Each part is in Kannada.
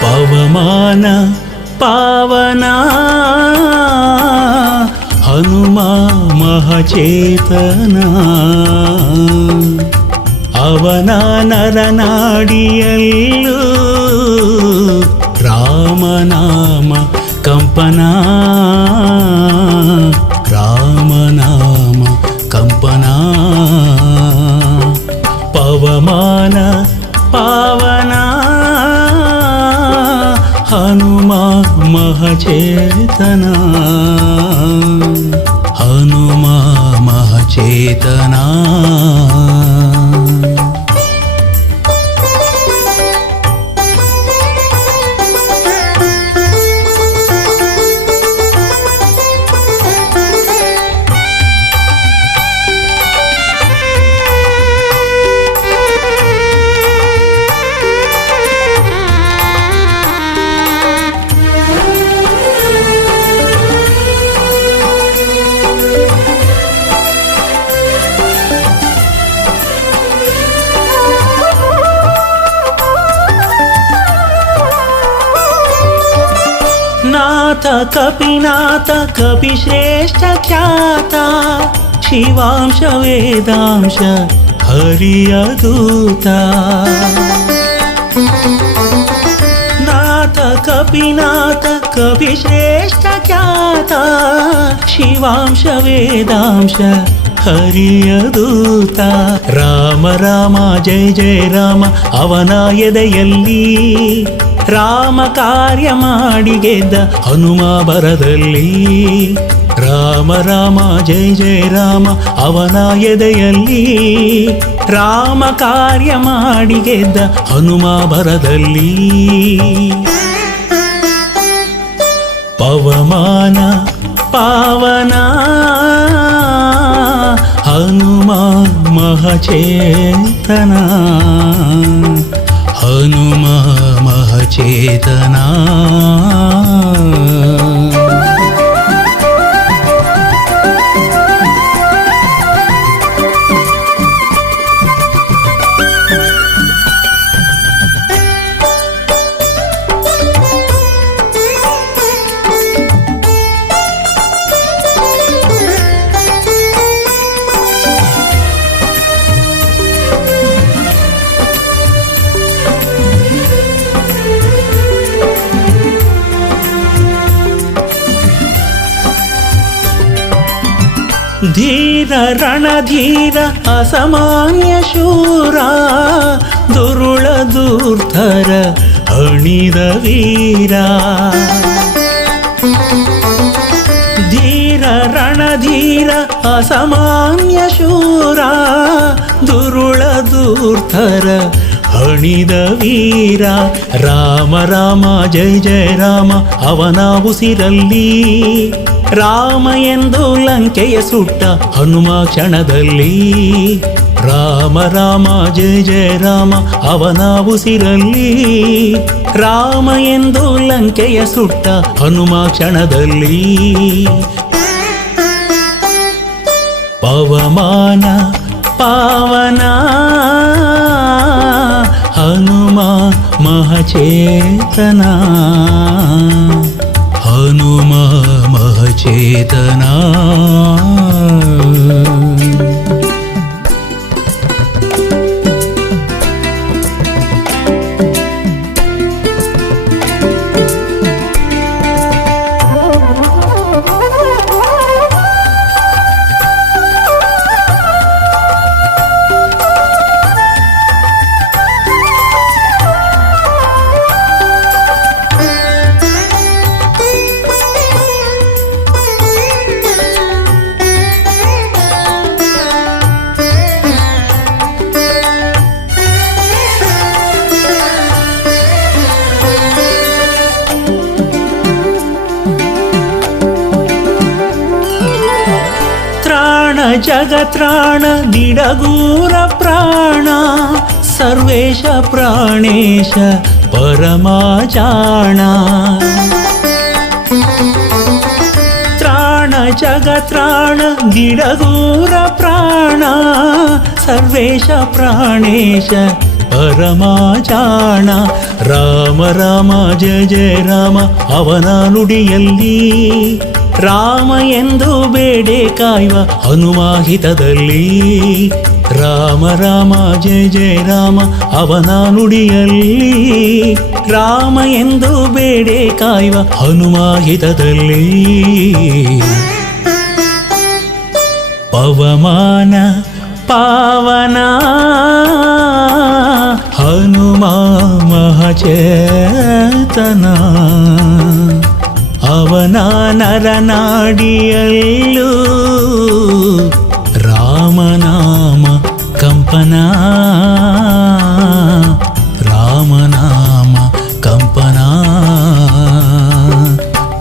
ಪವಮಾನ ಪಾವನ ಹನುಮ ಮಹಚೇತನ ಅವನ ನರನಾಡಿಯಲ್ಲೂ ರಾಮನಾಮ ಕಂಪನ ರಾಮನಾಮ ಕಂಪನ ಪವಮಾನ ಪಾವನ ಹನುಮ ಮಹಚೇತನ ಹನುಮ ಮಹಚೇತನ ನಾಥ ಕಪಿನಾಥ ಕಪಿಶ್ರೇಷ್ಠ ಖ್ಯಾತ ಶಿವಾಂಶ ವೇದಾಂಶ ಹರಿಯ ದೂತ ನಾಥ ಕಪಿನಾಥ ಕಪಿಶ್ರೇಷ್ಠ ಖ್ಯಾತ ಶಿವಾಂಶ ವೇದಾಂಶ ಹರಿಯ ದೂತ ರಾಮ ರಾಮ ಜಯ ಜಯ ರಾಮ ಅವನ ಎದೆಯಲ್ಲಿ ರಾಮ ಕಾರ್ಯ ಮಾಡಿ ಗೆದ್ದ ಹನುಮ ಬರದಲ್ಲಿ ರಾಮ ರಾಮ ಜಯ ಜಯ ರಾಮ ಅವನ ಎದೆಯಲ್ಲಿ ರಾಮ ಕಾರ್ಯ ಮಾಡಿ ಗೆದ್ದ ಹನುಮ ಬರದಲ್ಲಿ ಪವಮಾನ ಪಾವನ ಹನುಮ ಮಹಚೇತನ ಹನುಮ ಮಹಚೇತನ ಧೀರ ರಣಧೀರ ಅಸಾಮಾನ್ಯ ಶೂರ ದುರುಳ ಧೂರ್ತರ ಅಣಿದ ವೀರ ಧೀರ ರಣಧೀರ ಅಸಾಮಾನ್ಯ ಶೂರ ದುರುಳ ಧೂರ್ತರ ಹಣಿದ ವೀರ ರಾಮ ರಾಮ ಜಯ ಜಯ ರಾಮ ಅವನ ಉಸಿರಲ್ಲಿ ರಾಮ ಎಂದು ಲಂಕೆಯ ಸುಟ್ಟ ಹನುಮ ಕ್ಷಣದಲ್ಲಿ ರಾಮ ರಾಮ ಜಯ ಜಯ ರಾಮ ಅವನ ಉಸಿರಲ್ಲಿ ರಾಮ ಎಂದು ಲಂಕೆಯ ಸುಟ್ಟ ಹನುಮ ಕ್ಷಣದಲ್ಲಿ ಪವಮಾನ ಪಾವನ ಹನುಮ ಮಹಚೇತನ ಹನುಮ ಮಹಚೇತನ ಜಗತ್ರಾಣ ದಿಡಗೂರ ಪ್ರಾಣ ಸರ್ವೇಶ ಪ್ರಾಣೇಶ ಪರಮಾಚಾಣ ತ್ರಾಣ ಜಗತ್ರಾಣ ದಿಡಗೂರ ಪ್ರಾಣ ಸರ್ವೇಶ ಪ್ರಾಣೇಶ ಪರಮಾಚಾಣ ರಾಮ ರಾಮ ಜಯ ಜಯ ರಾಮ ಅವನ ನುಡಿಯಲ್ಲಿ ರಾಮ ಎಂದು ಬೇಡೆ ಕಾಯುವ ಹನುಮಾಹಿತದಲ್ಲಿ ರಾಮ ರಾಮ ಜಯ ಜಯ ರಾಮ ಅವನ ನುಡಿಯಲ್ಲಿ ರಾಮ ಎಂದು ಬೇಡೆ ಕಾಯುವ ಹನುಮಾಹಿತದಲ್ಲಿ ಪವಮಾನ ಪಾವನ ಹನುಮ ಮಹಚೇತನ ಅವನ ನರನಾಡಿಯಲ್ಲೂ ರಾಮನಾಮ ಕಂಪನ ರಾಮನಾಮ ಕಂಪನ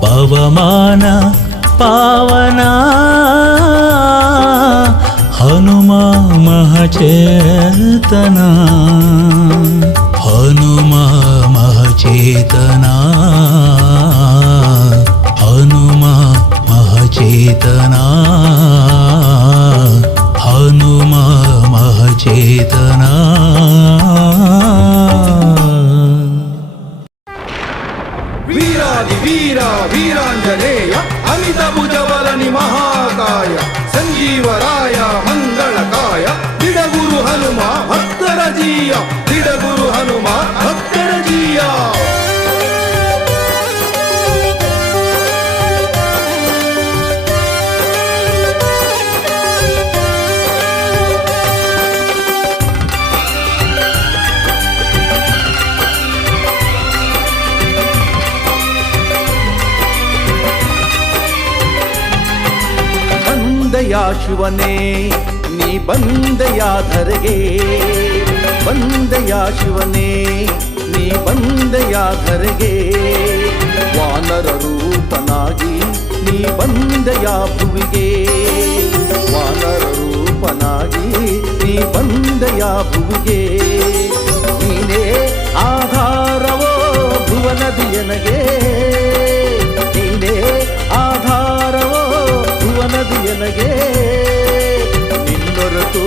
ಪವಮಾನ ಪಾವನ ಹನುಮ ಮಹಚೇತನ ಹನುಮ ಮಹಚೇತನ ಹನುಮ ಮಹಚೇತನ ಹನುಮ ಮಹಚೇತನ ವೀರಾದಿ ವೀರ ವೀರಾಂಜನೇಯ ಅಮಿತ ಭುಜಬಲನಿ ಮಹಾಕಾಯ ಸಂಜೀವರಾಯ ಮಂಗಳಕಾಯ ದಿಡಗುರು ಹನುಮ ಭಕ್ತರ ಜೀಯ ದಿಡಗುರು ಹನುಮ ಭಕ್ತರ ಜೀಯ ಬಂದೆಯ ಶಿವನೇ ನೀ ಬಂದೆಯ ಧರೆಗೆ ಬಂದೆಯ ಶಿವನೇ ನೀ ಬಂದೆಯ ಧರೆಗೆ ವಾನರ ರೂಪನಾಗಿ ನೀ ಬಂದೆಯ ಭುವಿಗೆ ವಾನರ ರೂಪನಾಗಿ ನೀ ಬಂದೆಯ ಭುವಿಗೆ ನೀನೇ ಆಧಾರವೋ ಭುವನದಿಯನಗೆ ನೀನೇ ಆಧಾರವೋ ಭುವನದಿಯನಗೆ ನಿನ್ನೊರತು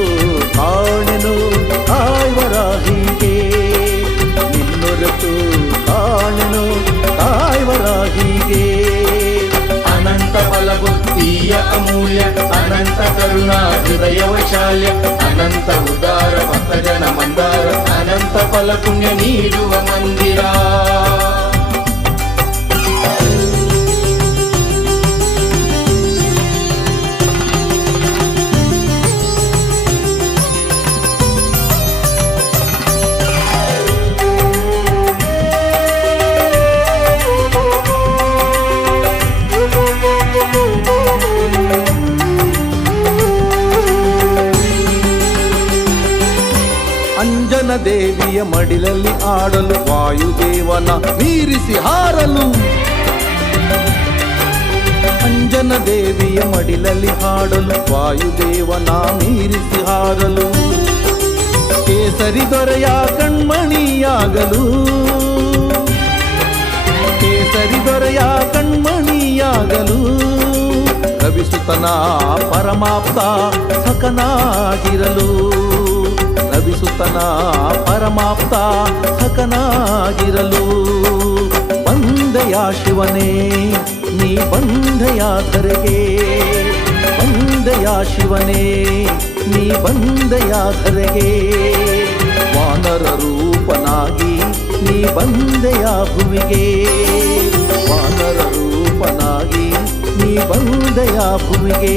ಕಾಣೆನು ಕಾಯ್ವರಾಹಿಗೆ ನಿನ್ನೊರತು ಕಾಣೆನು ಕಾಯ್ವರಾಹಿಗೆ ಅನಂತ ಫಲಬುದ್ಧಿಯ ಅಮೂಲ್ಯ ಅನಂತ ಕರುಣಾ ಹೃದಯ ವೈಶಾಲ್ಯ ಅನಂತ ಉದಾರ ಭಕ್ತ ಜನ ಮಂದಾರ ಅನಂತ ಫಲ ಪುಣ್ಯ ನೀಡುವ ಮಂದಿರ ಅಂಜನ ದೇವಿಯ ಮಡಿಲಲ್ಲಿ ಆಡಲು ವಾಯುದೇವನ ಮೀರಿಸಿ ಹಾರಲು ಅಂಜನ ದೇವಿಯ ಮಡಿಲಲ್ಲಿ ಹಾಡಲು ವಾಯುದೇವನ ಮೀರಿಸಿ ಹಾರಲು ಕೇಸರಿ ದೊರೆಯ ಕಣ್ಮಣಿಯಾಗಲು ಕೇಸರಿ ದೊರೆಯ ಕಣ್ಮಣಿಯಾಗಲು ರವಿಸುತನ ಪರಮಾಪ್ತ ಸಖನಾಗಿರಲು ರವಿಸುತನ ಪರಮಾಪ್ತ ಸಖನಾಗಿರಲು ಬಂದೆಯ ಶಿವನೇ ನೀ ಬಂದೆಯ ಧರೆಗೆ ಬಂದೆಯ ಶಿವನೇ ನೀ ಬಂದೆಯ ಧರೆಗೆ ವಾನರ ರೂಪನಾಗಿ ನೀ ಬಂದೆಯ ಭುವಿಗೆ ವಾನರ ರೂಪನಾಗಿ ನೀ ಬಂದೆಯ ಭುವಿಗೆ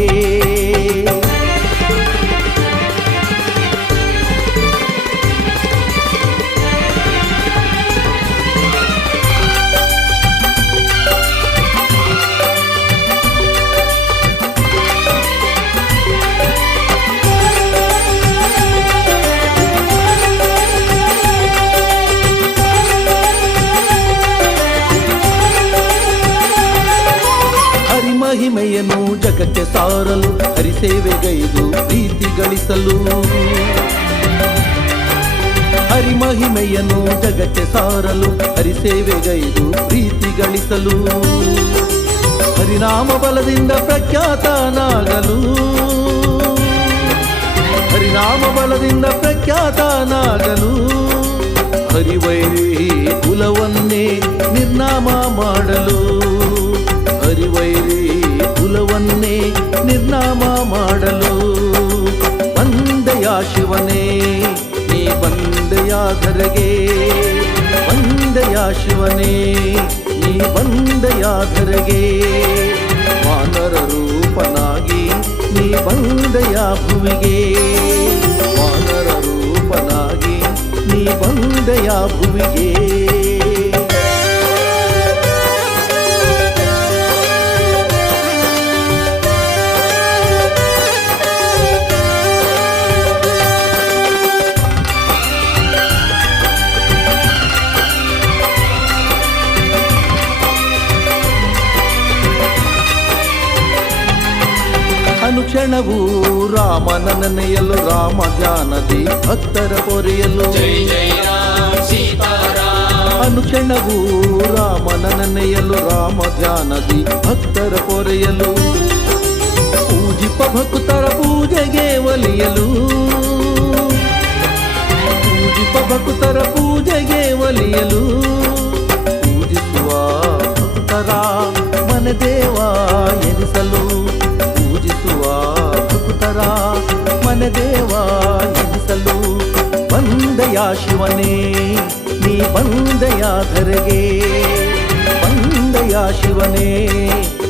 ಹರಿಮಹಿಮೆಯನ್ನು ಜಗಕ್ಕೆ ಸಾರಲು ಹರಿಸೇವೆಗೈದು ಪ್ರೀತಿ ಗಳಿಸಲು ಹರಿಮಹಿಮೆಯನ್ನು ಜಗಕ್ಕೆ ಸಾರಲು ಹರಿಸೇವೆಗೈದು ಪ್ರೀತಿ ಗಳಿಸಲು ಹರಿನಾಮ ಬಲದಿಂದ ಪ್ರಖ್ಯಾತನಾಗಲು ಹರಿನಾಮ ಬಲದಿಂದ ಪ್ರಖ್ಯಾತನಾಗಲು ಹರಿವೈರಿ ಕುಲವನ್ನೇ ನಿರ್ನಾಮ ಮಾಡಲು ಹರಿವೈರಿ ಕುಲವನ್ನೇ ನಿರ್ನಾಮ ಮಾಡಲು ಬಂದೆಯ ಶಿವನೇ ನೀ ಬಂದೆಯ ಧರೆಗೆ ಬಂದೆಯ ಶಿವನೇ ನೀ ಬಂದೆಯ ಧರೆಗೆ ವಾನರ ರೂಪನಾಗಿ ನೀ ಬಂದೆಯ ಭುವಿಗೆ ವಾನರ ರೂಪನಾಗಿ ನೀ ಬಂದೆಯ ಭುವಿಗೆ ಅನುಕ್ಷಣವೂ ರಾಮನ ನೆನೆಯಲು ರಾಮ ಧ್ಯಾನದಿ ಭಕ್ತರ ಪೊರೆಯಲು ಜೈ ಜೈ ರಾಮ್ ಸೀತಾರಾಮ್ ಅನುಕ್ಷಣವೂ ರಾಮನ ನೆನೆಯಲು ರಾಮ ಧ್ಯಾನದಿ ಭಕ್ತರ ಪೊರೆಯಲು ಪೂಜಿಪ ಭಕ್ತರ ಪೂಜೆಗೆ ಒಲಿಯಲು ಪೂಜಿಪ ಭಕ್ತರ ಪೂಜೆಗೆ ಒಲಿಯಲು ಪೂಜಿಸುವ ಭಕ್ತರ ಮನದೇವ ಎನಿಸಲು ಪೂಜಿಸುವ ಭಕ್ತರ ಮನದೇವ ಎನಿಸಲು ಬಂದೆಯ ಶಿವನೇ ನೀ ಬಂದೆಯ ಧರೆಗೆ ಬಂದೆಯ ಶಿವನೇ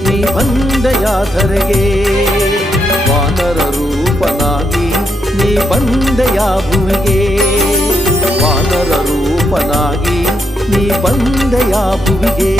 ನೀ ಬಂದೆಯ ಧರೆಗೆ ವಾನರ ರೂಪನಾಗಿ ನೀ ಬಂದೆಯ ಭುವಿಗೆ ವಾನರ ರೂಪನಾಗಿ ನೀ ಬಂದೆಯ ಭುವಿಗೆ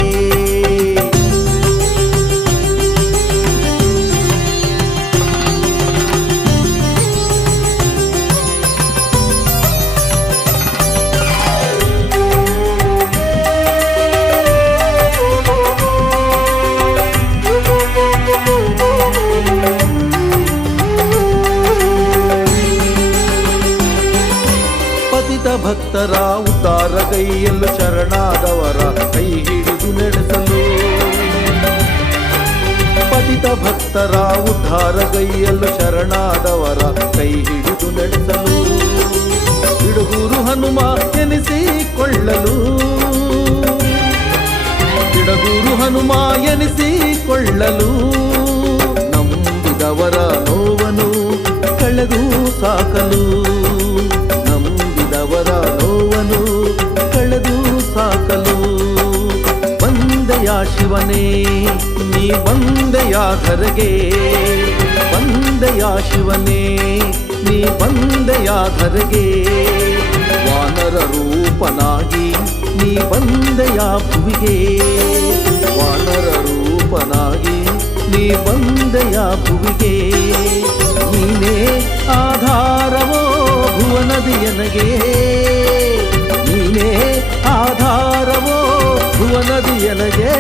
ಭಕ್ತರ ಉದ್ಧಾರಗೈಯಲು ಶರಣಾದವರ ಕೈ ಹಿಡಿದು ನಡೆಸಲು ಪತಿತ ಭಕ್ತರ ಉದ್ಧಾರಗೈಯಲು ಶರಣಾದವರ ಕೈ ಹಿಡಿದು ನಡೆಸಲು ಬಿಡುಗೂರು ಹನುಮ ಎನಿಸಿಕೊಳ್ಳಲು ಬಿಡುಗೂರು ಹನುಮ ಎನಿಸಿಕೊಳ್ಳಲು ನಂಬಿದವರ ನೋವನ್ನು ಕಳೆದು ಸಾಕಲು ಅವರ ನೋವನ್ನು ಕಳೆದು ಸಾಕಲು ಬಂದೆಯ ಶಿವನೇ ನೀ ಬಂದೆಯ ಧರೆಗೆ ಬಂದೆಯ ಶಿವನೇ ನೀ ಬಂದೆಯ ಧರೆಗೆ ವಾನರ ರೂಪನಾಗಿ ನೀ ಬಂದೆಯ ಭುವಿಗೆ ವಾನರ ರೂಪನಾಗಿ ನೀ ಬಂದೆಯ ಭುವಿಗೆ ನೀನೇ ಆಧಾರವೋ ಭುವನದಿಯನಗೆ ನೀನೇ ಆಧಾರವೋ ಭುವನದಿಯನಗೆ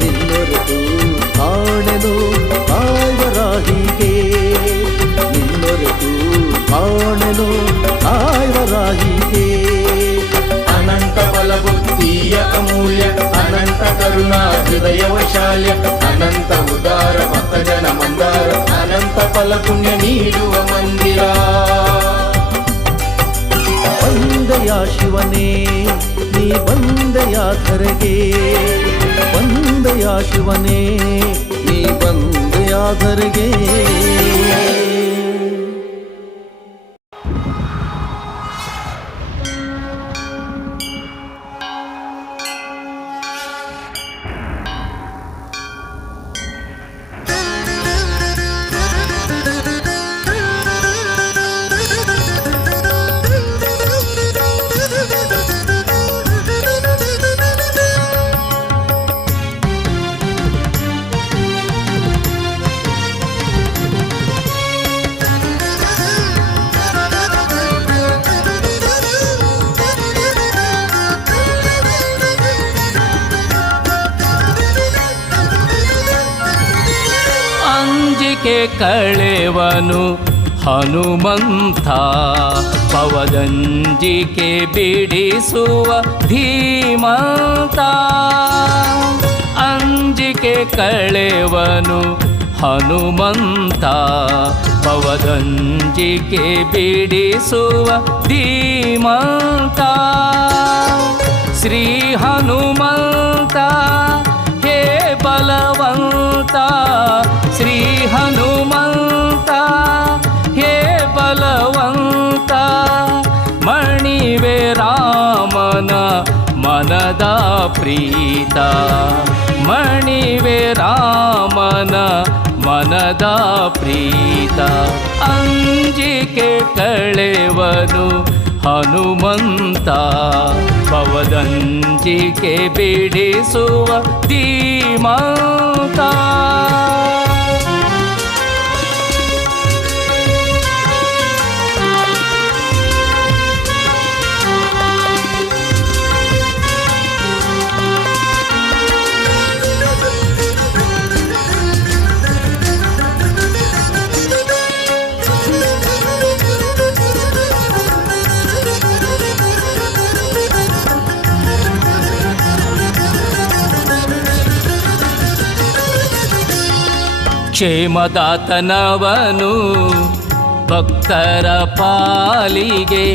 ನಿನ್ನೊರೆತು ಕಾಣೆನು ಆಯ್ವರಾಹಿಗೆ ನಿನ್ನೊರೆತು ಕಾಣೆನು ಆಯ್ವರಾಹಿಗೆ ಅನಂತ ಬಲಬುದ್ಧಿಯ ಅಮೂಲ್ಯ ಅನಂತ ಕರುಣಾ ಹೃದಯ ವೈಶಾಲ್ಯ ಅನಂತ ಉದಾರ ಭಕ್ತಜನ ಮಂದಾರ ಅನಂತ ಫಲ ಪುಣ್ಯ ನೀಡುವ ಮಂದಿರ ಬಂದೆಯ ಶಿವನೇ ನೀ ಬಂದೆಯ ಧರೆಗೆ ಬಂದೆಯ ಶಿವನೇ ನೀ ಬಂದೆಯ ಧರೆಗೆ ಅಂಜಿಕೆ ಕಳೆವನು ಹನುಮಂತ, ಪವದಂಜಿಕೆ ಬಿಡಿಸುವ ಧೀಮಂತ. ಅಂಜಿಕೆ ಕಳೆವನು ಹನುಮಂತ, ಪವದಂಜಿಕೆ ಬಿಡಿಸುವ ಧೀಮಂತ. ಶ್ರೀ ಹನುಮಂತ ಹೇ ಬಲವಂತ, ಶ್ರೀ ಹನುಮಂತ ಹೇ ಬಲವಂತ. ಮಣಿವೆ ರಾಮನ ಮನದ ಪ್ರೀತ, ಮಣಿವೆ ರಾಮನ ಮನದ ಪ್ರೀತ. ಅಂಜಿಕೆ ಕಳೆವನು ಹನುಮಂತ, ಪವದಂಜಿಕೆ ಬಿಡಿಸುವ ಧೀಮಂತ. ಕ್ಷೇಮದಾತನವನು ಭಕ್ತರ ಪಾಲಿಗೆ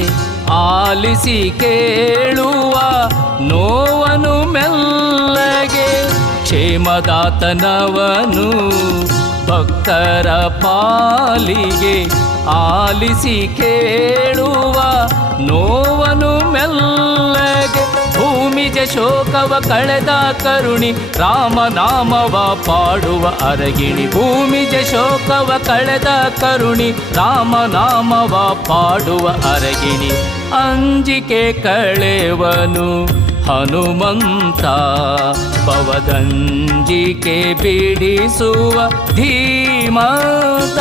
ಆಲಿಸಿ ಕೇಳುವ ನೋವನು ಮೆಲ್ಲಗೆ. ಕ್ಷೇಮದಾತನವನು ಭಕ್ತರ ಪಾಲಿಗೆ ಆಲಿಸಿ ಕೇಳುವ ನೋವನು ಮೆಲ್ಲಗೆ. ಭೂಮಿಜ ಶೋಕವ ಕಳೆದ ಕರುಣಿ ರಾಮನಾಮವ ಪಾಡುವ ಅರಗಿಣಿ. ಭೂಮಿಜ ಶೋಕವ ಕಳೆದ ಕರುಣಿ ರಾಮನಾಮವ ಪಾಡುವ ಅರಗಿಣಿ. ಅಂಜಿಕೆ ಕಳೆವನು ಹನುಮಂತ, ಪವದಂಜಿಕೆ ಬಿಡಿಸುವ ಧೀಮಂತ.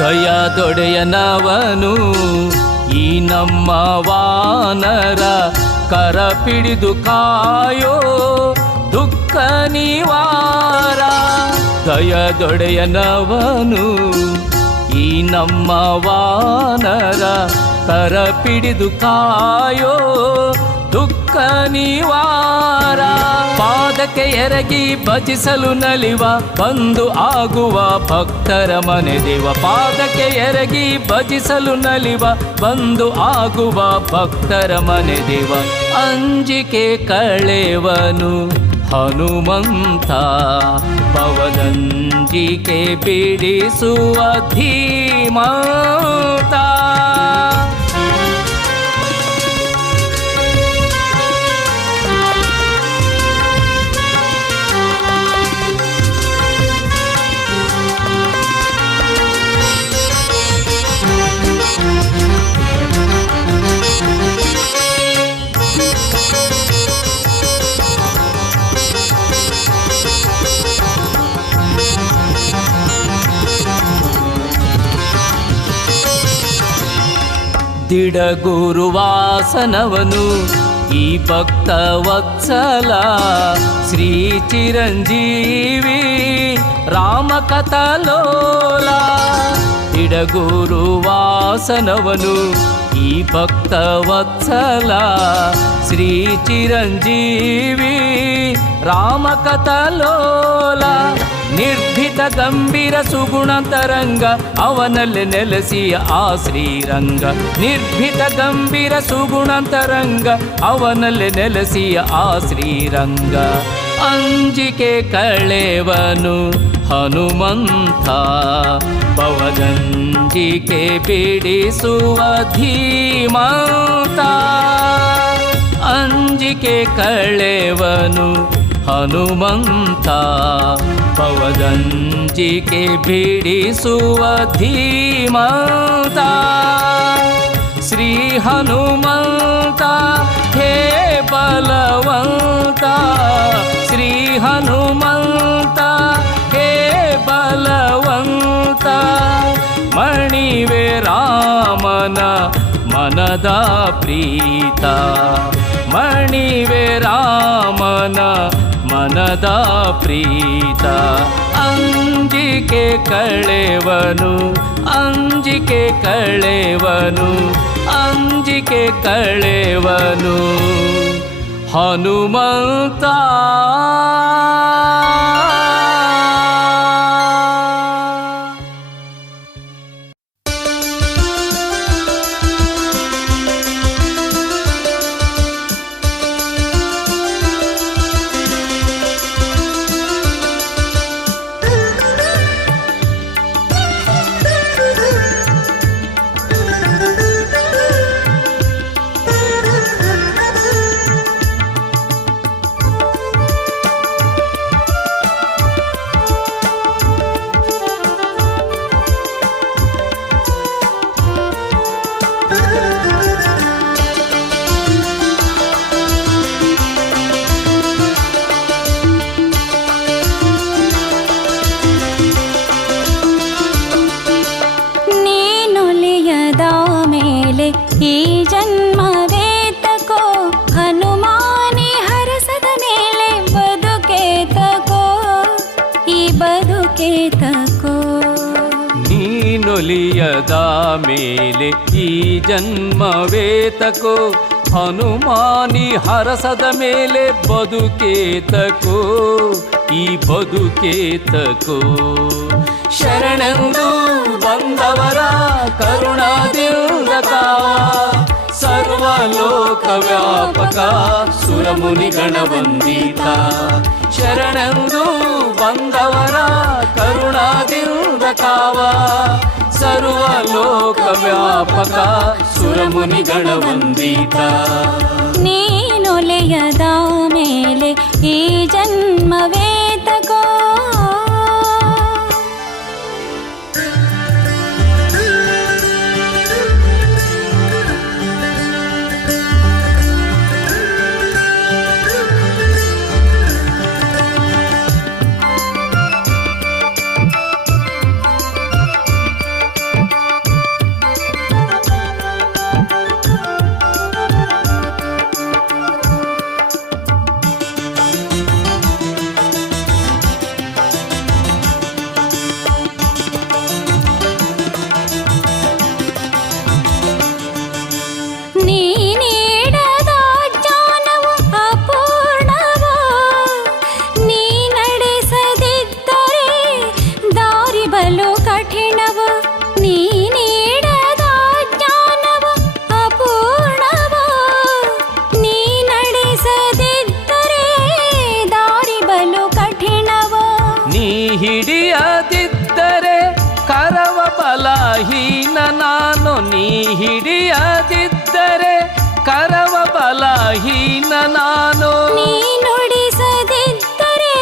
ದಯದೊಡೆಯನವನು ಈ ನಮ್ಮ ವಾನರ ಕರ ಪಿಡಿದು ಕಾಯೋ ದುಃಖ ನಿವಾರ. ದಯದೊಡೆಯನವನು ಈ ನಮ್ಮ ವಾನರ ಕರ ಪಿಡಿದು ಕಾಯೋ ದುಃಖ ನಿವಾರ. ಪಾದಕ್ಕೆ ಎರಗಿ ಭಜಿಸಲು ನಲಿವ ಬಂದು ಆಗುವ ಭಕ್ತರ ಮನೆ ದೇವ. ಪಾದಕ್ಕೆ ಎರಗಿ ಭಜಿಸಲು ನಲಿವ ಬಂದು ಆಗುವ ಭಕ್ತರ ಮನೆ ದೇವ. ಅಂಜಿಕೆ ಕಳೆವನು ಹನುಮಂತ, ಪವದಂಜಿಕೆ ಬಿಡಿಸುವ ಧೀಮಂತ. ದಿಡಗುರುವಾಸನವನು ಈ ಭಕ್ತ ವತ್ಸಲ, ಶ್ರೀ ಚಿರಂಜೀವಿ ರಾಮಕಥಲೋಲ. ದಿಡಗುರುವಾಸನವನು ಈ ಭಕ್ತ ವತ್ಸಲ, ಶ್ರೀ ಚಿರಂಜೀವಿ ರಾಮಕಥಲೋಲ. ನಿರ್ಭೀತ ಗಂಭೀರ ಸುಗುಣ ತರಂಗ ಅವನಲ್ಲಿ ನೆಲೆಸಿಯ ಆ ಶ್ರೀರಂಗ. ನಿರ್ಭೀತ ಗಂಭೀರ ಸುಗುಣ ತರಂಗ ಅವನಲ್ಲಿ ನೆಲೆಸಿಯ ಆ ಶ್ರೀರಂಗ. ಅಂಜಿಕೆ ಕಳೆವನು ಹನುಮಂತ, ಪವದಂಜಿಕೆ ಬಿಡಿಸುವ ಧೀಮಂತ. ಅಂಜಿಕೆ ಕಳೆವನು ಹನುಮಂತ ಭವದಂಜಿಕೆ ಬಿಡಿಸುವ ಧೀಮಂತ ಶ್ರೀ ಹನುಮಂತ ಹೇ ಬಲವಂತ ಶ್ರೀ ಹನುಮಂತ ಹೇ ಬಲವಂತ ಮಣಿವೆ ರಾಮನ ಮನದ ಪ್ರೀತ ಮಣಿವೆ ರಾಮನ ಮನದ ಪ್ರೀತ ಅಂಜಿಕೆ ಕಳೆವನು ಅಂಜಿಕೆ ಕಳೆವನು ಅಂಜಿಕೆ ಕಳೆವನು ಹನುಮಂತ ಈ ಜನ್ಮವೇತಕೋ ಹನುಮಾನಿ ಹರಸದ ಮೇಲೆ ಬದುಕೇತಕೋ ಈ ಬದುಕೇತಕೋ ನೀನೊಲಿಯದ ಮೇಲೆ ಈ ಜನ್ಮವೇತಕೋ ಹನುಮಾನಿ ಹರಸದ ಮೇಲೆ ಬದುಕೇತಕೋ ಈ ಬದುಕೇತಕೋ ಶರಣೆಂದು ಬಂದವರ ಕರುಣಾದಿಂದ ಕಾವ ಸರ್ವಲೋಕ ವ್ಯಾಪಕ ಸುರಮುನಿಗಣ ವಂದಿತ ಶರಣೆಂದು ಬಂದವರ ಕರುಣಾದಿಂದ ಕಾವ ಸರ್ವಲೋಕ ವ್ಯಾಪಕ ಸುರಮುನಿಗಣ ವಂದಿತ ನೀನೊಲೆಯದ ಮೇಲೆ ಈ ಜನ್ಮವೇತಕೋ ಹಿಡಿಯದಿದ್ದರೆ ಕರವ ಬಲಹೀನ ನಾನು ನೀ ಹಿಡಿಯದಿದ್ದರೆ ಕರವ ಬಲಹೀನ ನಾನು ನೀ ನುಡಿಸದಿದ್ದರೆ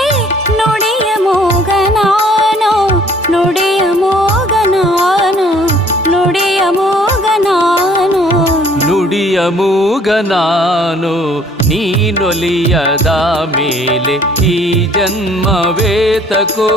ನುಡಿಯ ಮೂಗ ನಾನು ನುಡಿಯ ಮೂಗ ನಾನು ನುಡಿಯ ಮೂಗ ನಾನು ನುಡಿಯ ಮೂಗ ನಾನು ನೀನೊಲಿಯದ ಮೇಲೆ ಈ ಜನ್ಮವೇತಕೋ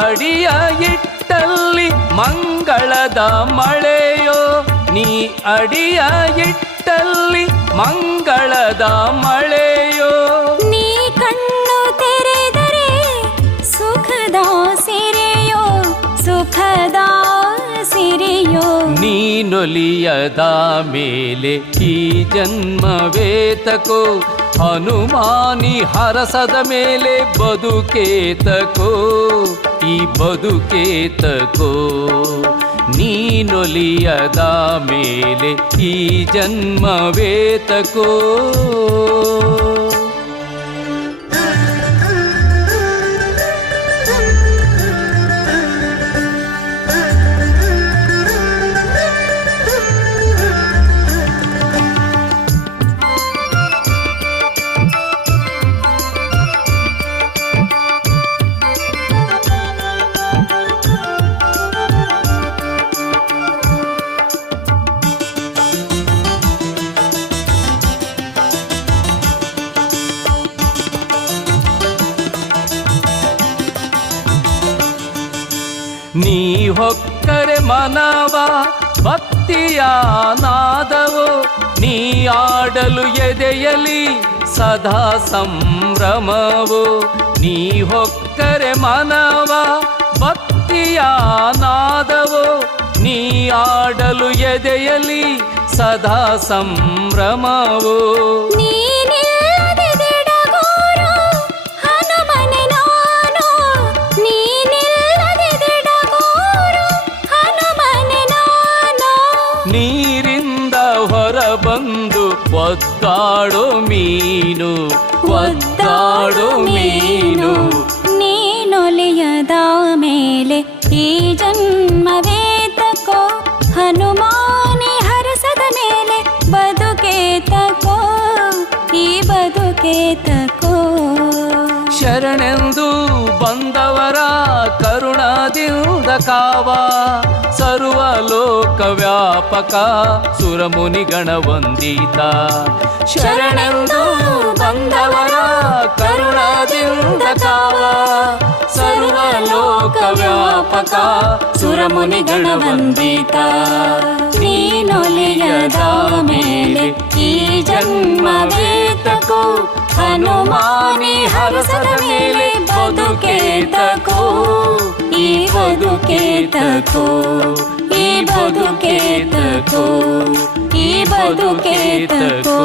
ಅಡಿಯ ಇಟ್ಟಲ್ಲಿ ಮಂಗಳದ ಮಳೆಯೋ, ನೀ ಅಡಿಯ ಇಟ್ಟಲ್ಲಿ ಮಂಗಳದ ಮಳೆಯೋ. ನೀ ಕಣ್ಣು ತೆರೆದರೆ ಸುಖದ ಸಿರೆಯೋ, ಸುಖದ ಸಿರೆಯೋ. ನೀನೊಲಿಯದ ಮೇಲೆ ಈ ಜನ್ಮವೇತಕೋ, ಹನುಮಾನಿ ಹರಸದ ಮೇಲೆ ಬದುಕೇತಕೋ, ಈ ಬದುಕೇತಕೋ. ನೀನೊಲಿಯದ ಮೇಲೆ ಈ ಜನ್ಮವೇತಕೋ. ನೀ ಹೊಕ್ಕರೆ ಮನವ ಭಕ್ತಿಯ ನಾದವೋ, ನೀ ಆಡಲು ಎದೆಯಲಿ ಸದಾ ಸಂಭ್ರಮವೋ. ನೀ ಹೊಕ್ಕರೆ ಮನವ ಭಕ್ತಿಯ ನಾದವೋ, ನೀ ಆಡಲು ಎದೆಯಲಿ ಸದಾ ಸಂಭ್ರಮವೋ. ನೀನಿಲ್ಲದೆ ದಿಡಗೋರು ಹನುಮನೆ ನಾನು, ನೀನಿಲ್ಲದೆ ದಿಡಗೋರು ಹನುಮನೆ ನಾನು. ನೀರಿಂದ ಹೊರಬಂದು ಒದ್ದಾಡೋ ಮೀನು, ಒದ್ದಾಡೋ ಮೀನು. ನೀನೊಲಿಯದ ಮೇಲೆ ಈ ಜನ್ಮವೇತಕೋ, ಹನುಮಾನಿ ಹರಸದ ಮೇಲೆ ಬದುಕೇತಕೋ, ಈ ಬದುಕೇತಕೋ. ಶರಣೆಂದು ಬಂದವರ ಕರುಣದಿಂದ ಕಾವ, ಸರ್ವಲೋಕ ವ್ಯಾಪಕ ಸುರಮುನಿಗಣ ವಂದಿತ. ಶರಣೆಂದು ಬಂದವರ ಕರುಣದಿಂದ ಕಾವ, ಸರ್ವಲೋಕ ವ್ಯಾಪಕ ಸುರಮುನಿಗಣ ವಂದಿತ. ನೀನೊಲಿಯದ ಮೇಲೆ ಈ ಜನ್ಮವೇತಕೋ, ಹನುಮಾನಿ ಹರಸದ ಮೇಲೆ ಬದುಕೇತಕೋ, ಈ ಬದುಕೇತಕೋ, ಈ ಬದುಕೇತಕೋ, ಈ ಬದುಕೇತಕೋ.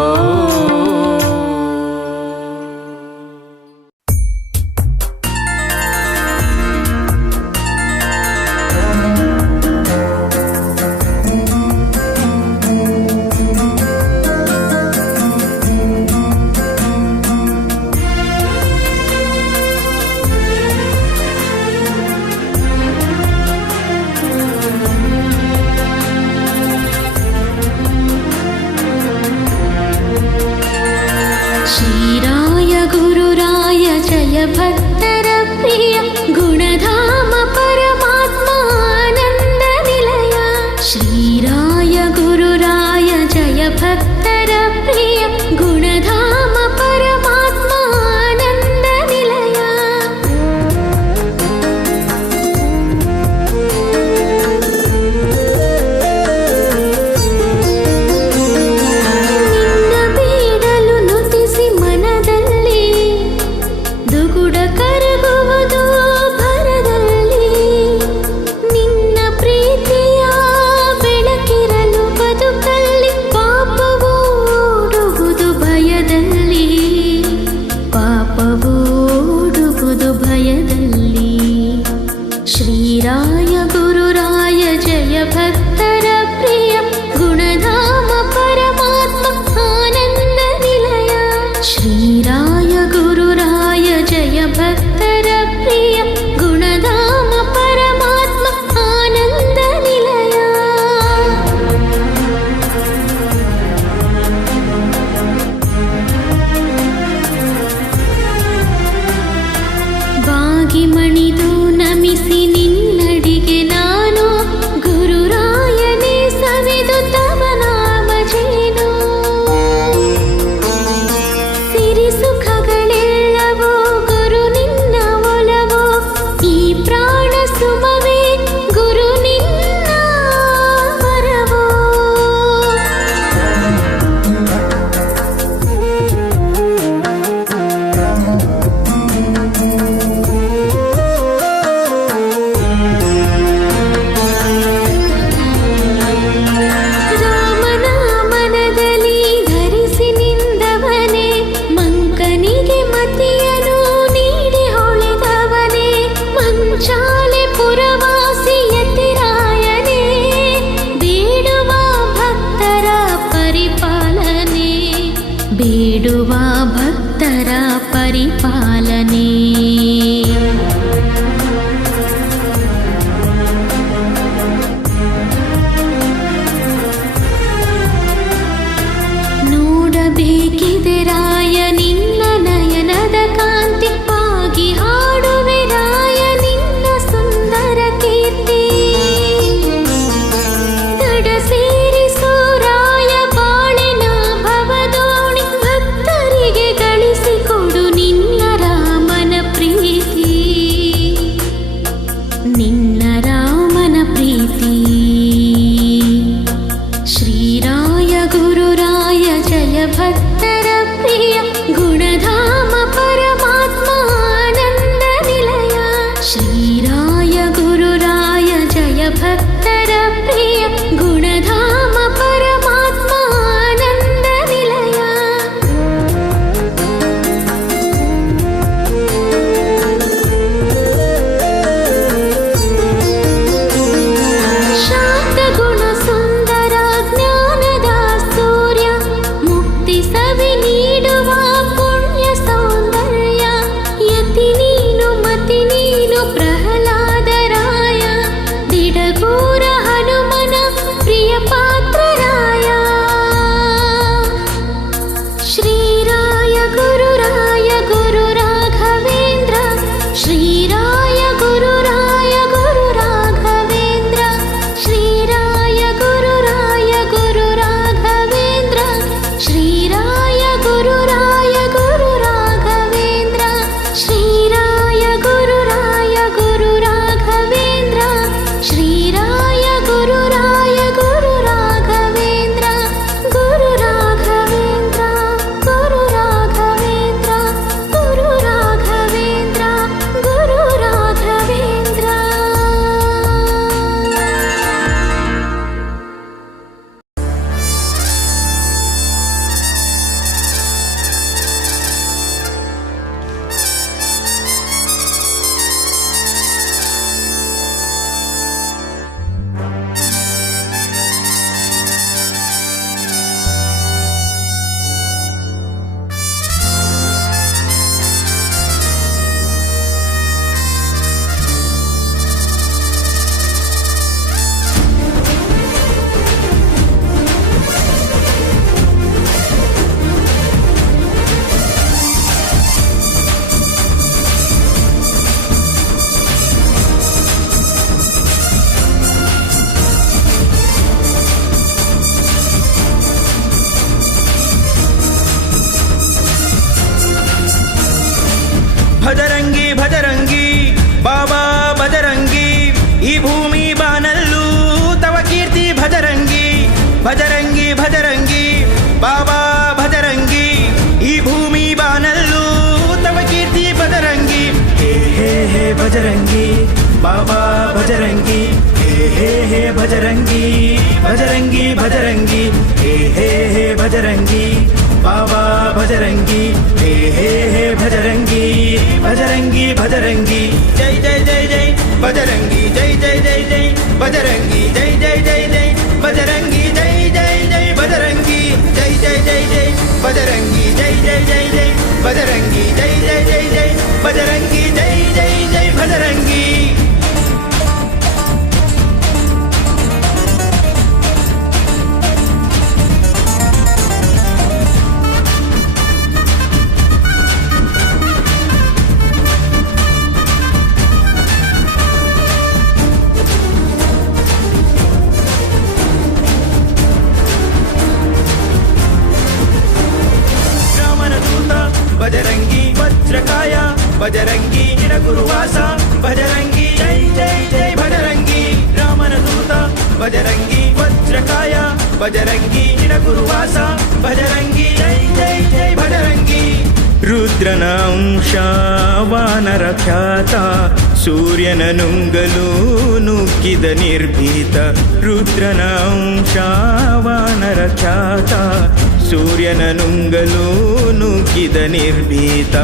श्रीराय गुरुराय जय भक्तर प्रिय गुणधाम परमात्मा आनंद निलय शांत गुण सुंदर ज्ञानद सूर्य मुक्ति सವಿ ನೀಡುವ पुण्य सौंदर्य यति ನೀನು मति ನೀನು प्रहलादराय दिडगूर हनुमन प्रिय पात्रराय श्रीराय गुरुराय गुरु राघवेन्द्र श्रीराय गुरुराय गुरु राघवेन्द्र श्रीराय गुरुराय गुरु राघवेन्द्र श्रीराय गुरुराय गुरु राघवेन्द्र श्रीराय गुरुराय गुरु राघवेन्द्र श्रीराय गुरुराय गुरु राघवेन्द्र गुरु राघवेन्द्र गुरु राघवेन्द्र गुरु राघवेन्द्र गुरु राघवेन्द्र ಭಜರಂಗಿ ಭಜರಂಗಿ ಬಾಬಾ ಭಜರಂಗಿ ಈ ಭೂಮಿ ಬಾನಲ್ಲೂ ತವ ಕೀರ್ತಿ ಭಜರಂಗಿ ಭಜರಂಗಿ ಭಜರಂಗಿ ಬಾಬಾ ಭಜರಂಗಿ ಈ ಭೂಮಿ ಬಾನಲ್ಲೂ ತವ ಕೀರ್ತಿ ಭಜರಂಗಿ ಹೇ ಹೇ ಹೇ ಭಜರಂಗಿ ಬಾಬಾ ಭಜರಂಗಿ ಹೇ ಹೇ ಹೇ ಭಜರಂಗಿ ಭಜರಂಗಿ ಭಜರಂಗಿ ಹೇ ಹೇ ಹೇ ಭಜರಂಗಿ ಬಾಬಾ ಭಜರಂಗಿ ಹೇ ಹೇ ಹೇ ಭಜರಂಗಿ ಭಜರಂಗಿ ಭಜರಂಗಿ ಜೈ ಜೈ ಜೈ ಜೈ ಭಜರಂಗಿ ಜೈ ಜೈ ಜೈ ಜೈ ಭಜರಂಗಿ ಜೈ ಜೈ ಜೈ ಜೈ ಭಜರಂಗಿ ಜೈ ಜೈ ಜೈ ಭಜರಂಗಿ ಜೈ ಜೈ ಜೈ ಜೈ ಭಜರಂಗಿ ಜೈ ಜೈ ಜೈ ಜೈ ಭಜರಂಗಿ ಜೈ ಜೈ ಜೈ ಜೈ ಭಜರಂಗಿ ಜೈ ಜೈ ಜೈ ಭಜರಂಗಿ ಭಜರಂಗಿ ವಜ್ರಕಾಯ ಭಜರಂಗಿ ನಿರಗುರುವಾಸ ಭಜರಂಗಿ ಜೈ ಜೈ ಜೈ ಭಜರಂಗಿ ರಾಮನ ದೂತ ಭಜರಂಗಿ ವಜ್ರಕಾಯ ಭಜರಂಗಿ ನಿರಗುರುವಾಸ ಭಜರಂಗಿ ಜೈ ಜೈ ಜೈ ಭಜರಂಗಿ ರುದ್ರನ ಅಂಶ ವಾನರ ಖ್ಯಾತ ಸೂರ್ಯನ ನುಂಗಲು ನುಗ್ಗಿದ ನಿರ್ಭೀತ ರುದ್ರನ ಅಂಶ ವಾನರ ಖ್ಯಾತ ಸೂರ್ಯನ ನುಂಗಲು ನುಗ್ಗಿದ ನಿರ್ಭೀತ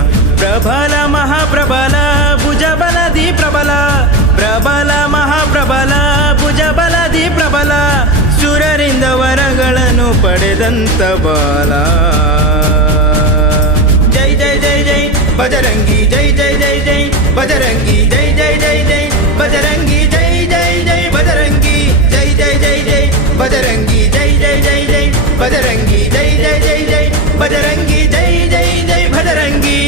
ಪ್ರಬಲ ಮಹಾಪ್ರಬಲ ಭುಜಬಲದಿ ಪ್ರಬಲ ಪ್ರಬಲ ಮಹಾಪ್ರಬಲ ಭುಜಬಲದಿ ಪ್ರಬಲ ಸುರರಿಂದ ವರಗಳನ್ನು ಪಡೆದಂತ ಬಾಲ ಜೈ ಜೈ ಜೈ ಜೈ ಭಜರಂಗಿ ಜೈ ಜೈ ಜೈ ಜೈ ಭಜರಂಗಿ ಜೈ ಜೈ ಜೈ ಜೈ ಭಜರಂಗಿ ಜೈ ಜೈ ಜೈ ಭಜರಂಗಿ ಜೈ ಜೈ ಜೈ ಜೈ ಭಜರಂಗಿ ಜೈ ಜೈ ಜೈ ಜೈ ಭಜರಂಗಿ ಜೈ ಜೈ ಜೈ ಜೈ ಭಜರಂಗಿ ಜೈ ಜೈ ಜೈ ಭಜರಂಗಿ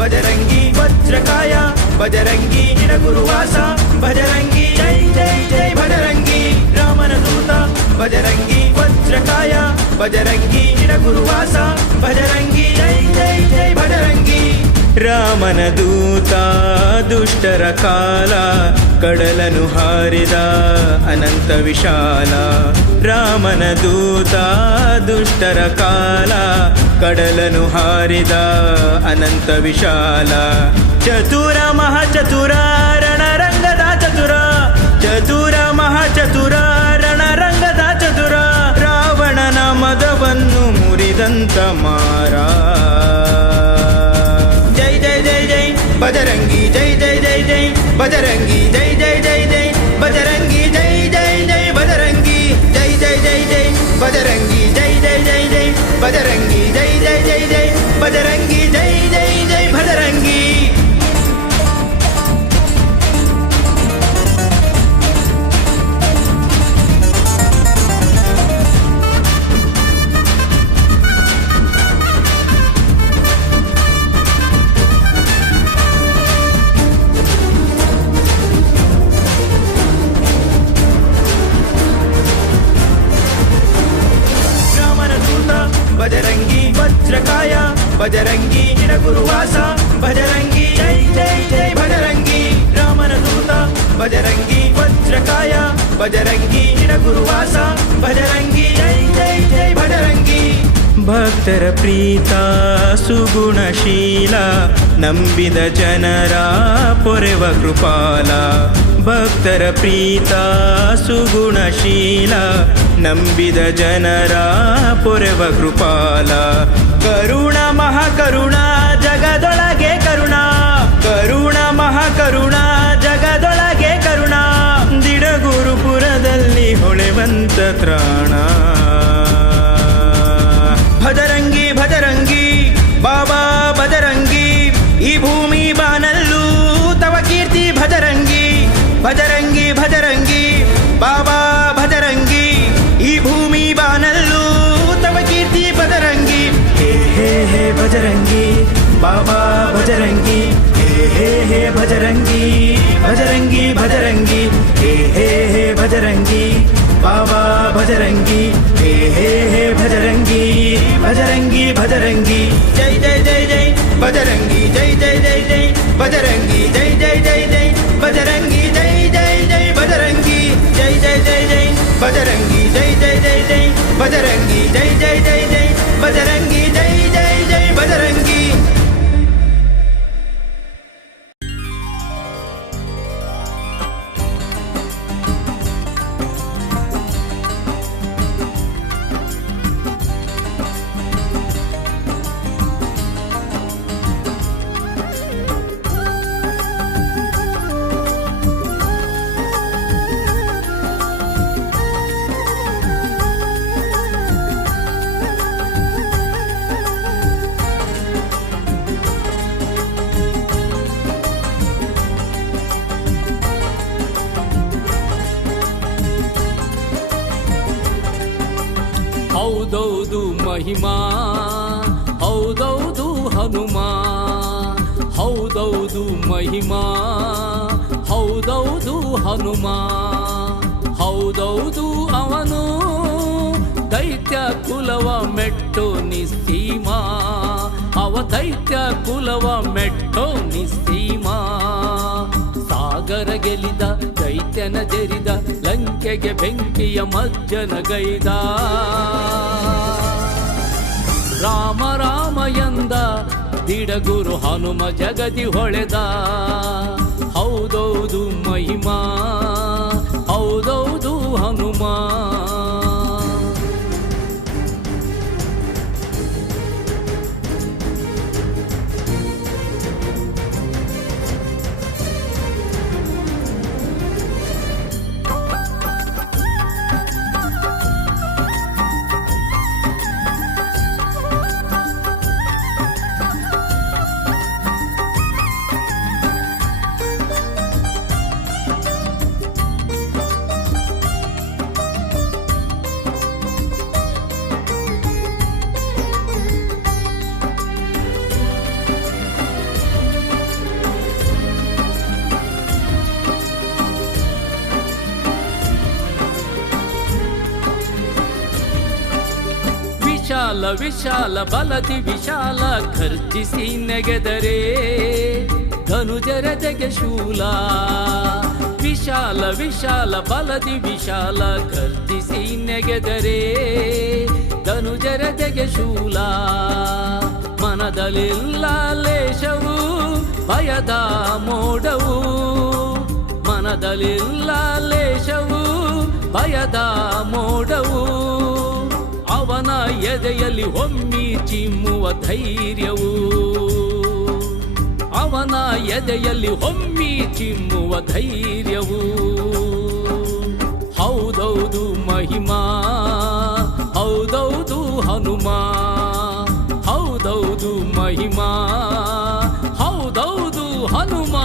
ಭಜರಂಗಿ ಬಜರಂಗಿ ನಿಡಗುರುವಾಸ ಭಜರಂಗಿ ಜೈ ಜೈ ಜೈ ಭಜರಂಗಿ. ರಾಮನ ದೂತ ದುಷ್ಟರ ಕಾಲ ಕಡಲನು ಹಾರಿದ ಅನಂತ ವಿಶಾಲ. ರಾಮನ ದೂತ ದುಷ್ಟರ ಕಾಲ ಕಡಲನು ಹಾರಿದ ಅನಂತ ವಿಶಾಲ. ಚತುರ ಮಹಾಚತುರ ರಣರಂಗದ ಚತುರ, ಚತುರ ಮಹಾಚತುರ ರಣರಂಗದ ಚತುರ. ರಾವಣನ ಮದವನ್ನು ಮುರಿದಂತ ಮಾರ. ಜೈ ಜೈ ಜೈ ಜೈ ಬಜರಂಗಿ ಜೈ ಜೈ ಜೈ ಜೈ ಬಜರಂಗಿ ಜೈ ಜೈ ಜೈ ಜೈ ಬಜರಂಗಿ ಜೈ ಜೈ ಜೈ ಬಜರಂಗಿ ಜೈ ಜೈ ಜೈ ಜೈ ಬಜರಂಗಿ ಜೈ ಜೈ ಜೈ ಜೈ ಬಜರಂಗಿ ಜೈ ಜೈ ಜೈ ಜೈ ಬಜರಂಗಿ ಜೈ ಜೈ ಜೈ ಭಜರಂಗಿ. ಬಜರಂಗಿ ವಜ್ರಕಾಯ ಬಜರಂಗಿ ನಿಡಗುರುವಾಸ ಭಜರಂಗಿ ಜೈ ಜೈ ಜೈ ಭಜರಂಗಿ. ರಾಮನ ದೂತ ಬಜರಂಗಿ ವಜ್ರಕಾಯ ಬಜರಂಗಿ ನಿಡಗುರುವಾಸ ಭಜರಂಗಿ ಜೈ ಜೈ ಜೈ ಭಜರಂಗಿ. ಭಕ್ತರ ಪ್ರೀತ ಸುಗುಣಶೀಲ ನಂಬಿದ ಜನರ ಪೊರೆವ ಕೃಪಾಲ. ಭಕ್ತರ ಪ್ರೀತ ಸುಗುಣಶೀಲ ನಂಬಿದ ಜನರ ಪೊರೆವ ಕೃಪಾಲ. ಕರುಣ ಮಹಾಕರುಣ ಜಗದೊಳಗೆ ಕರುಣ, ಕರುಣ ಮಹಾಕರುಣ ಜಗದೊಳಗೆ ಕರುಣ. ದಿಡಗುರುಪುರದಲ್ಲಿ ಹೊಳೆವಂತ ತ್ರಾಣ. ಭಜರಂಗಿ ಭಜರಂಗಿ ಬಾಬಾ ಭಜರಂಗಿ, ಈ ಭೂಮಿ ಬಾನಲ್ಲೂ ತವ ಕೀರ್ತಿ ಭಜರಂಗಿ. ಭಜರಂಗಿ ಭಜರಂಗಿ ಬಾಬಾ ಭಜರಂಗಿ, ಈ ಭೂಮಿ ಬಾನಲ್ಲೂ ತವ ಕೀರ್ತಿ ಭಜರಂಗಿ. ಹೇ ಹೇ ಹೇ ಭಜರಂಗಿ ಬಾಬಾ ಭಜರಂಗಿ, ಹೇ ಹೇ ಹೇ ಭಜರಂಗಿ ಭಜರಂಗಿ ಭಜರಂಗಿ. ಹೇ ಹೇ ಹೇ ಭಜರಂಗಿ ಬಾಬಾ ಭಜರಂಗಿ, ಹೇ ಹೇ ಹೇ ಭಜರಂಗಿ ಭಜರಂಗಿ ಭಜರಂಗಿ. ಜೈ ಜೈ ಜೈ ಜೈ ಭಜರಂಗಿ ಜೈ ಜೈ ಜೈ ಜೈ ಭಜರಂಗಿ ಜೈ ಜೈ ಜೈ ಜೈ ಭಜರಂಗಿ ಜೈ ಜೈ ಜೈ ಭಜರಂಗಿ ಜೈ ಜೈ ಜೈ ಜೈ ಭಜರಂಗಿ ಜೈ ಜೈ ಜೈ ಜೈ ಭಜರಂಗಿ ಜೈ ಜೈ ಜೈ ಜೈ ಭಜರಂಗಿ ಜೈ ಜೈ ಜೈ ಭಜರಂಗಿ. ಹೌದೌದು ಮಹಿಮಾ, ಹೌದೌದು ಹನುಮ, ಹೌದೌದು ಮಹಿಮಾ, ಹೌದೌದು ಹನುಮ. ಹೌದೌದು ಅವನು ದೈತ್ಯ ಕುಲವ ಮೆಟ್ಟೋ ನಿಸ್ಸೀಮ, ಅವ ದೈತ್ಯ ಕುಲವ ಮೆಟ್ಟೋ ನಿಸ್ಸೀಮ. ಸಾಗರ ಗೆಲಿದ ದೈತ್ಯನ ಜರಿದ, ಲಂಕೆಗೆ ಬೆಂಕಿಯ ಮಜ್ಜನಗೈದ. ರಾಮ ರಾಮ ಎಂದ ದಿಡಗುರು ಹನುಮ ಜಗದಿ ಹೊಳೆದ. ಹೌದೌದು ಮಹಿಮಾ, ಹೌದೌದು ಹನುಮ. ವಿಶಾಲ ವಿಶಾಲ ಬಲದಿ ವಿಶಾಲ ಖರ್ಜಿಸಿ ನೆಗೆದರೆ ಧನುಜರದೆಗೆ ಶೂಲ. ವಿಶಾಲ ವಿಶಾಲ ಬಲದಿ ವಿಶಾಲ ಖರ್ಜಿಸಿ ನೆಗೆದರೆ ಧನುಜರದೆಗೆ ಶೂಲ. ಮನದಲ್ಲಿಲ್ಲ ಲೇಷವು ಭಯದ ಮೋಡವು, ಮನದಲ್ಲಿಲ್ಲ ಲೇಷವು ಭಯದ ಮೋಡವು. ಅವನ ಎದೆಯಲ್ಲಿ ಹೊಮ್ಮಿ ಚಿಮ್ಮುವ ಧೈರ್ಯವು, ಅವನ ಎದೆಯಲ್ಲಿ ಹೊಮ್ಮಿ ಚಿಮ್ಮುವ ಧೈರ್ಯವು. ಹೌದೌದು ಮಹಿಮಾ, ಹೌದೌದು ಹನುಮ, ಹೌದೌದು ಮಹಿಮಾ, ಹೌದೌದು ಹನುಮ.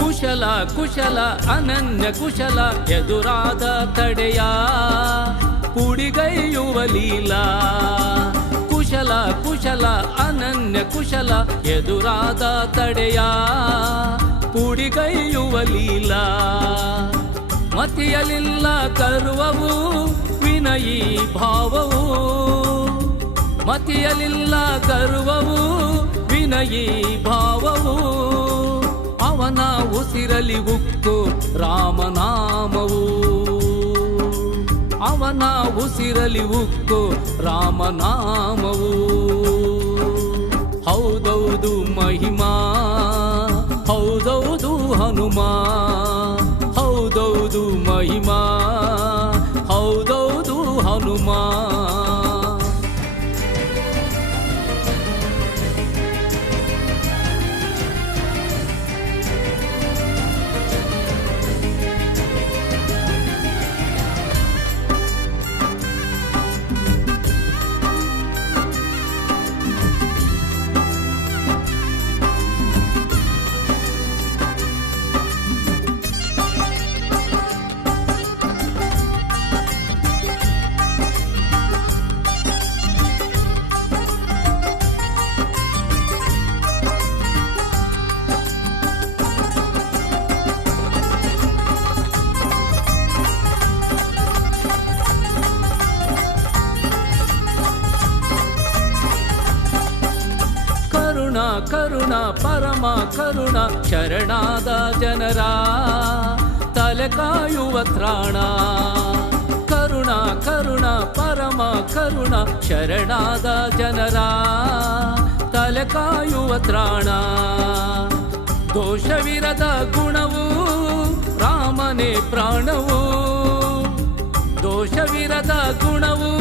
ಕುಶಲ ಕುಶಲ ಅನನ್ಯ ಕುಶಲ ಎದುರಾದ ತಡೆಯ ಪುಡಿಗೈಯುವ ಲೀಲಾ. ಕುಶಲ ಕುಶಲ ಅನನ್ಯ ಕುಶಲ ಎದುರಾದ ತಡೆಯ ಪುಡಿಗೈಯುವ ಲೀಲಾ. ಮತಿಯಲಿಲ್ಲ ಕರುವವು ವಿನಯೀ ಭಾವವು, ಮತಿಯಲಿಲ್ಲ ಕರುವವು ವಿನಯೀ ಭಾವವು. ಅವನ ಉಸಿರಲಿ ಉಕ್ಕು ರಾಮನಾಮವು, ಅವನ ಉಸಿರಲಿ ಉಕ್ಕು ರಾಮನಾಮವು. ಹೌದೌದು ಮಹಿಮಾ, ಹೌದೌದು ಹನುಮ, ಹೌದೌದು ಮಹಿಮಾ, ಹೌದೌದು ಹನುಮ. ಕರುಣ ಪರಮ ಕರುಣ ಶರಣಾದ ಜನರ ತಲೆ ಕಾಯುವ ತ್ರಾಣ. ಕರುಣ ಕರುಣ ಪರಮ ಕರುಣ ಶರಣಾದ ಜನರ ತಲೆ ಕಾಯುವ ತ್ರಾಣ. ದೋಷವಿರದ ಗುಣವು ರಾಮನೇ ಪ್ರಾಣವು, ದೋಷವಿರದ ಗುಣವು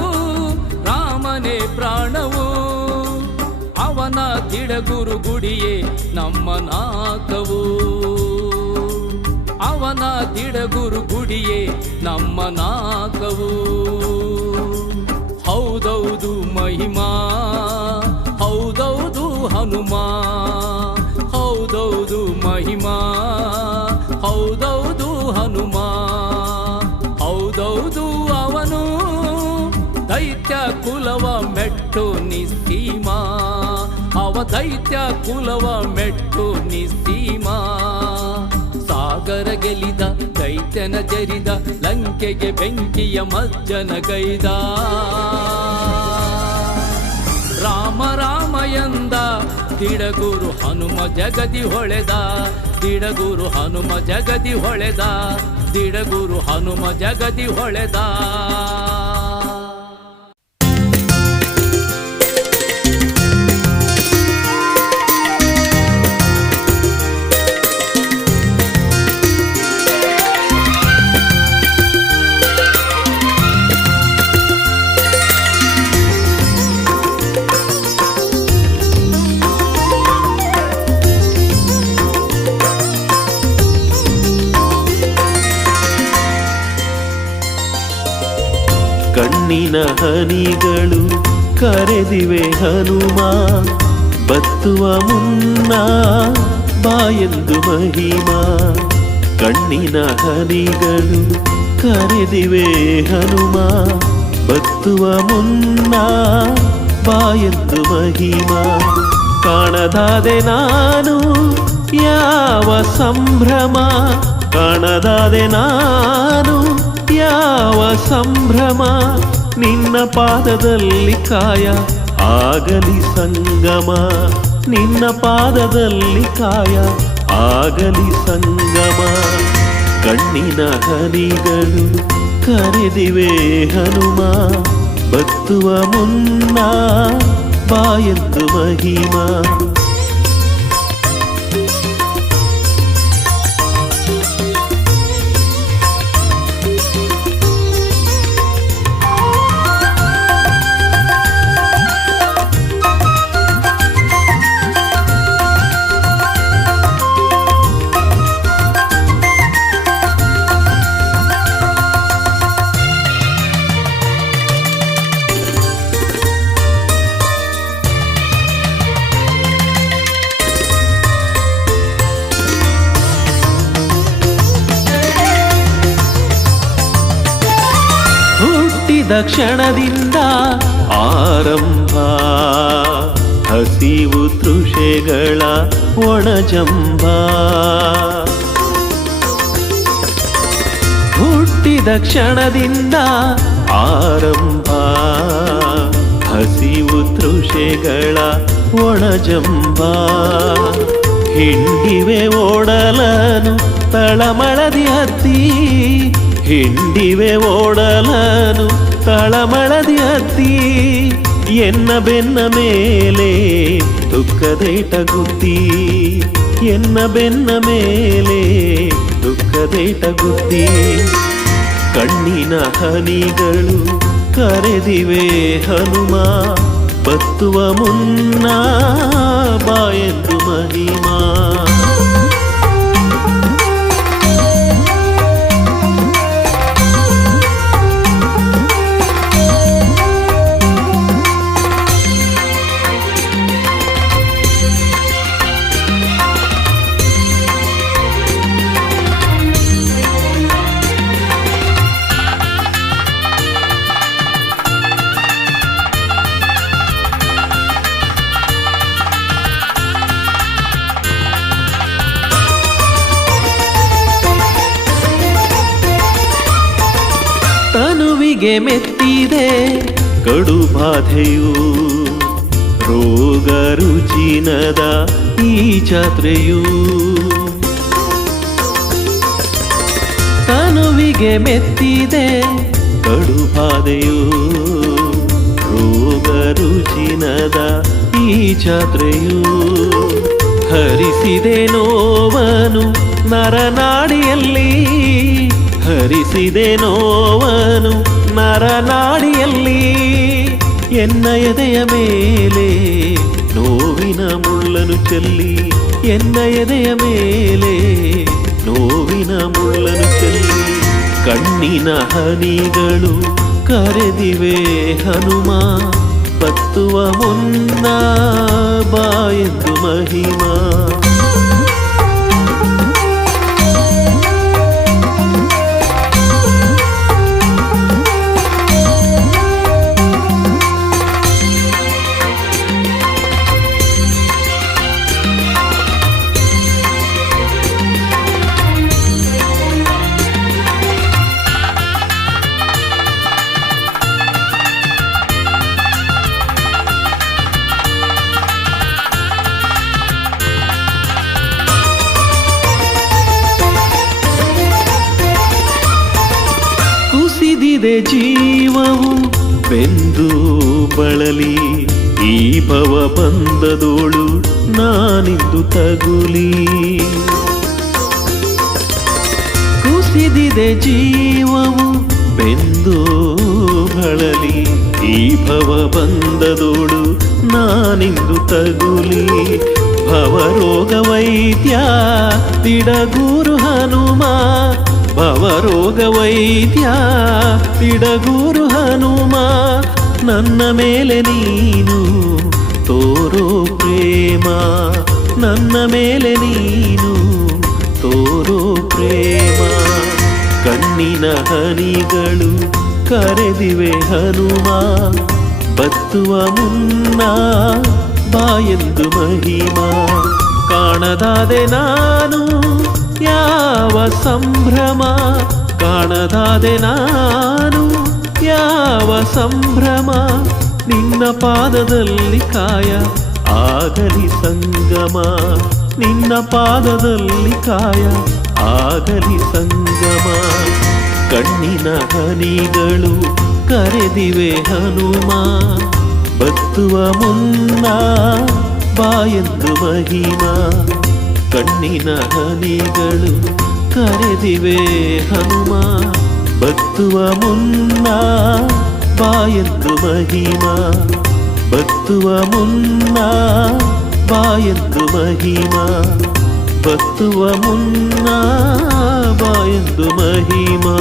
ರಾಮನೇ ಪ್ರಾಣವು. ಅವನ ದಿಡಗುರು ಗುಡಿಯೇ ನಮ್ಮ ನಾಕವು, ಅವನ ದಿಡಗುರು ಗುಡಿಯೇ ನಮ್ಮ ನಾಕವು. ಹೌದೌದು ಮಹಿಮಾ, ಹೌದೌದು ಹನುಮ, ಹೌದೌದು ಮಹಿಮಾ, ಹೌದೌದು ಹನುಮ. ಹೌದೌದು ಅವನು ದೈತ್ಯ ಕುಲವ ಮೆಟ್ಟು ನಿಸ್ಸೀಮ, ಅವ ದೈತ್ಯ ಕುಲವ ಮೆಟ್ಟು ನಿಸ್ಸೀಮ. ಸಾಗರ ಗೆಲಿದ ದೈತ್ಯನ ಜರಿದ ಲಂಕೆಗೆ ಬೆಂಕಿಯ ಮಜ್ಜನ ಗೈದ. ರಾಮ ರಾಮ ಎಂದ ದಿಡಗುರು ಹನುಮ ಜಗದಿ ಹೊಳೆದ, ದಿಡಗುರು ಹನುಮ ಜಗದಿ ಹೊಳೆದ, ದಿಡಗುರು ಹನುಮ ಜಗದಿ ಹೊಳೆದ. ಕಣ್ಣಿನ ಹನಿಗಳು ಕರೆದಿವೆ ಹನುಮ ಬತ್ತುವ ಮುನ್ನ ಬಾಯೆಂದು ಮಹಿಮಾ ಕಣ್ಣಿನ ಹನಿಗಳು ಕರೆದಿವೆ ಹನುಮ ಬತ್ತುವ ಮುನ್ನ ಬಾಯೆಂದು ಮಹಿಮಾ ಕಾಣದಾದೆ ನಾನು ಯಾವ ಸಂಭ್ರಮ ಕಾಣದಾದೆ ನಾನು ಯಾವ ಸಂಭ್ರಮ ನಿನ್ನ ಪಾದದಲ್ಲಿ ಕಾಯ ಆಗಲಿ ಸಂಗಮ ನಿನ್ನ ಪಾದದಲ್ಲಿ ಕಾಯ ಆಗಲಿ ಸಂಗಮ ಕಣ್ಣಿನ ಹನಿಗಳು ಕರೆದಿವೆ ಹನುಮ ಬತ್ತುವ ಮುನ್ನ ಬಾಯೆಂದು ಮಹಿಮಾ ಕ್ಷಣದಿಂದ ಆರಂಭ ಹಸಿವು ತೃಷೆಗಳ ಒಣಜಂಬ ಹುಟ್ಟಿದ ಕ್ಷಣದಿಂದ ಆರಂಭ ಹಸಿವು ತೃಷೆಗಳ ಒಣಜಂಬ ಹಿಂಡಿವೆ ಓಡಲನು ತಳಮಳದಿ ಹತ್ತಿ ಹಿಂಡಿವೆ ಓಡಲನು ತಳಮಳದಿ ಹತ್ತಿ ಎನ್ನ ಬೆನ್ನ ಮೇಲೆ ದುಃಖದೇಟ ಗುದ್ದಿ ಎನ್ನ ಬೆನ್ನ ಮೇಲೆ ದುಃಖದೇಟ ಗುದ್ದಿ ಕಣ್ಣಿನ ಹನಿಗಳು ಕರೆದಿವೆ ಹನುಮ ಬತ್ತುವ ಮುನ್ನ ಬಾಯೆಂದು ಮಹಿಮಾ ತನುವಿಗೆ ಮೆತ್ತಿದೆ ಕಡು ಬಾಧೆಯು ರೋಗ ರುಜಿನದ ಈ ಜಾತ್ರೆಯು ತನುವಿಗೆ ಮೆತ್ತಿದೆ ಕಡು ಬಾಧೆಯು ರೋಗ ರುಜಿನದ ಈ ಜಾತ್ರೆಯು ಹರಿಸಿದೆ ನೋವನು ನರನಾಡಿಯಲ್ಲಿ ಹರಿಸಿದೆ ನೋವನು ನರನಾಡಿಯಲ್ಲಿ ಎನ್ನ ಎದೆಯ ಮೇಲೆ ನೋವಿನ ಮುಳ್ಳನು ಚೆಲ್ಲಿ ಎನ್ನ ಎದೆಯ ಮೇಲೆ ನೋವಿನ ಮುಳ್ಳನು ಚೆಲ್ಲಿ ಕಣ್ಣಿನ ಹನಿಗಳು ಕರೆದಿವೆ ಹನುಮ ಬತ್ತುವ ಮುನ್ನ ಬಾಯೆಂದು ಮಹಿಮಾ ಕುಸಿದಿದೆ ಜೀವವು ಬೆಂದು ಬಳಲಿ ಈ ಭವ ಬಂದದೋಳು ನಾನಿಂದು ತಗುಲಿ ಕುಸಿದಿದೆ ಜೀವವು ಬೆಂದು ಬಳಲಿ ಈ ಭವ ಬಂದದೋಳು ನಾನಿಂದು ತಗುಲಿ ಭವರೋಗ ವೈದ್ಯ ತಿಡಗೂರು ಹನುಮ ಭವರೋಗ ವೈದ್ಯ ಬಿಡಗೂರು ಹನುಮ ನನ್ನ ಮೇಲೆ ನೀನು ತೋರೋ ಪ್ರೇಮ ನನ್ನ ಮೇಲೆ ನೀನು ತೋರೋ ಪ್ರೇಮ ಕಣ್ಣಿನ ಹನಿಗಳು ಕರೆದಿವೆ ಹನುಮ ಬತ್ತುವ ಮುನ್ನ ಬಾಯೆಂದು ಮಹಿಮಾ ಕಾಣದಾದೆ ನಾನು ಯಾವ ಸಂಭ್ರಮ ಕಾಣದಾದೆ ನಾನು ಯಾವ ಸಂಭ್ರಮ ನಿನ್ನ ಪಾದದಲ್ಲಿ ಕಾಯ ಆಗಲಿ ಸಂಗಮ ನಿನ್ನ ಪಾದದಲ್ಲಿ ಕಾಯ ಆಗಲಿ ಸಂಗಮ ಕಣ್ಣಿನ ಹನಿಗಳು ಕರೆದಿವೆ ಹನುಮ ಬತ್ತುವ ಮುನ್ನ ಬಾಯೆಂದು ಮಹಿಮಾ ಕಣ್ಣಿನ ಹನಿಗಳು ಕರೆದಿವೆ ಹನುಮ ಬತ್ತುವ ಮುನ್ನ ಬಾಯೆಂದು ಮಹಿಮಾ ಬತ್ತುವ ಮುನ್ನ ಬಾಯೆಂದು ಮಹಿಮಾ ಬತ್ತುವ ಮುನ್ನ ಬಾಯೆಂದು ಮಹಿಮಾ